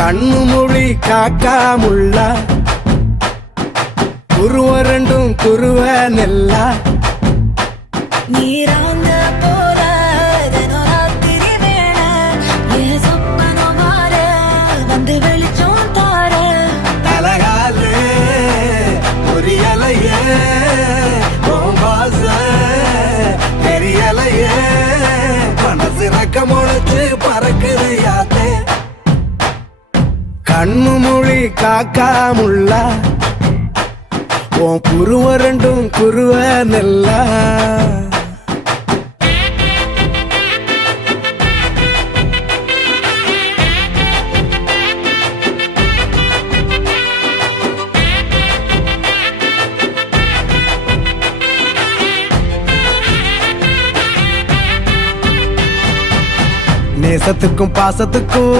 கண்ணு மொழி காக்காமுள்ள குருவ ரெண்டும் குருவ நெல்லா நீராங்க போல தினராத்திரி வேண என் சொப்பனம் மாற வந்து வெளிச்சம் தார தலகாலே புரியலையே பாச தெரியலையே மனசு ரக்க முளைச்சு பறக்குது யாத்தே கண்ணு மொழி காக்காமுள்ள உன் குருவ ரெண்டும் குருவ நெல்லா நேசத்துக்கும் பாசத்துக்கும்